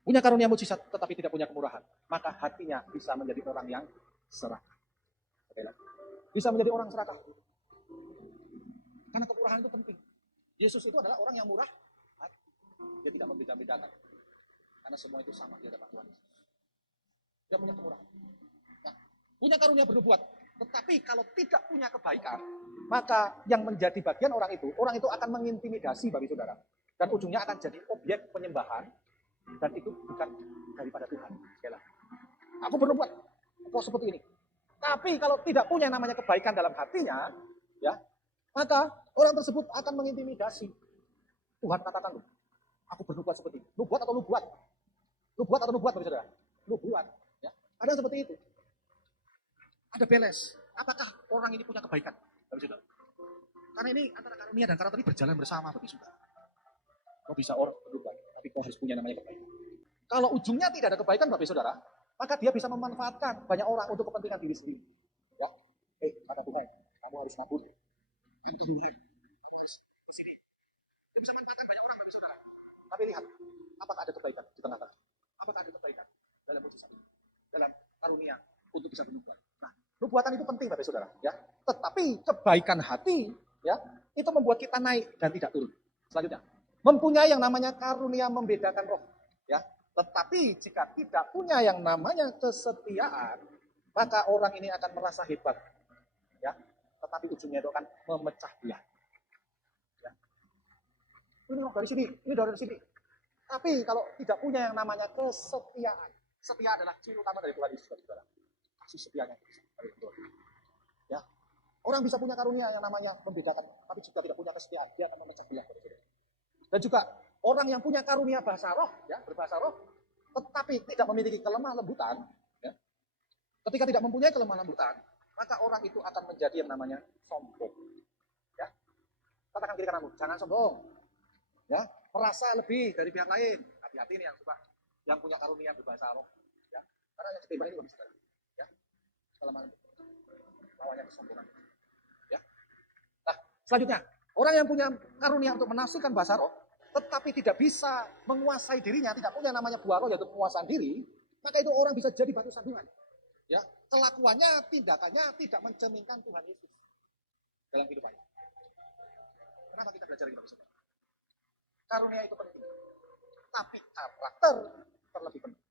punya karunia mujizat tetapi tidak punya kemurahan, maka hatinya bisa menjadi orang yang serakah. Bisa menjadi orang serakah. Karena kemurahan itu penting. Yesus itu adalah orang yang murah hati. Dia tidak membeda-bedakan. Karena semua itu sama di hadapan Tuhan Yesus. Dia punya kemurahan. Nah, punya karunia bernubuat. Tetapi kalau tidak punya kebaikan, maka yang menjadi bagian orang itu akan mengintimidasi bagi saudara. Dan ujungnya akan jadi objek penyembahan. Dan itu bukan daripada Tuhan. Sekali lagi. Aku bernubuat kok seperti ini. Tapi kalau tidak punya namanya kebaikan dalam hatinya, ya, maka orang tersebut akan mengintimidasi. Tuhan katakan loh, aku bernubuat seperti ini. Lu buat atau lu buat? Lu buat atau lu buat, saudara? Lu buat. Ya. Ada seperti itu. Ada beles. Apakah orang ini punya kebaikan? Saudara? Karena ini antara karunia dan karakter ini berjalan bersama, bagi saudara. Kau bisa orang bernubuat, tapi kau harus punya namanya kebaikan. Kalau ujungnya tidak ada kebaikan, bagi saudara, maka dia bisa memanfaatkan banyak orang untuk kepentingan diri sendiri. Ya, kata Tuhan, kamu harus nabur. Kamu harus kesini. Dia bisa memanfaatkan banyak orang, bagi saudara. Tapi lihat, apakah ada kebaikan di tengah-tengah? Apakah ada kebaikan dalam mujizat ini? Dalam karunia untuk bisa bernubuat. Nah, nubuatan itu penting, bagi saudara. Ya, tetapi kebaikan hati, ya, itu membuat kita naik dan tidak turun. Selanjutnya, mempunyai yang namanya karunia membedakan roh. Ya, tetapi jika tidak punya yang namanya kesetiaan, maka orang ini akan merasa hebat. Ya, tetapi ujungnya itu akan memecah belah. Ya. Ini dari sini, ini dari sini. Tapi kalau tidak punya yang namanya kesetiaan, setia adalah ciri utama dari Tuhan Yesus, saudara. Kasih setianya dari Tuhan. Ya, orang bisa punya karunia yang namanya membedakan, tapi jika tidak punya kesetiaan, dia akan memecah belah. Dan juga orang yang punya karunia bahasa roh, ya, berbahasa roh, tetapi tidak memiliki kelemah lembutan, ya, ketika tidak mempunyai kelemah lembutan, maka orang itu akan menjadi yang namanya sombong. Ya. Katakan kiri kananmu, jangan sombong. Ya, merasa lebih dari pihak lain. Hati-hati nih yang suka, yang punya karunia berbahasa roh. Ya. Karena yang ditembak ini bisa. Ya. Kelemah lembutan. Lawannya kesombongan. Ya. Nah, selanjutnya, orang yang punya karunia untuk menafsirkan bahasa roh, tetapi tidak bisa menguasai dirinya, tidak punya namanya buah roh, yaitu penguasaan diri, maka itu orang bisa jadi batu sandungan. Ya, kelakuannya, tindakannya tidak mencerminkan Tuhan Yesus dalam kehidupannya. Kenapa kita belajar ini? Karunia itu penting, tapi karakter terlebih penting.